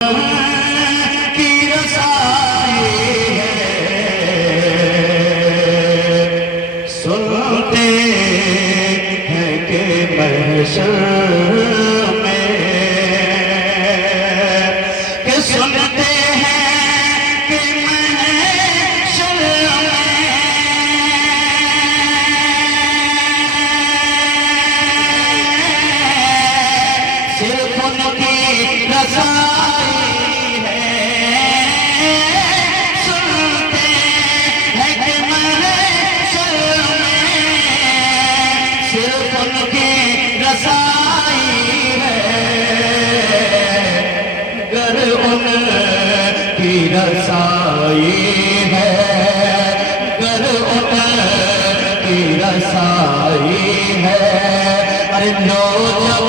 की रसाई है, सुनते हैं कि महशर में, कि सुनते हैं कि महशर में सिर्फ उनकी रसाई है, सुनते हैं कि महशर में सिर्फ उनकी रसाई है, गर उनकी रसाई है, गर उनकी रसाई है। अरे लो जब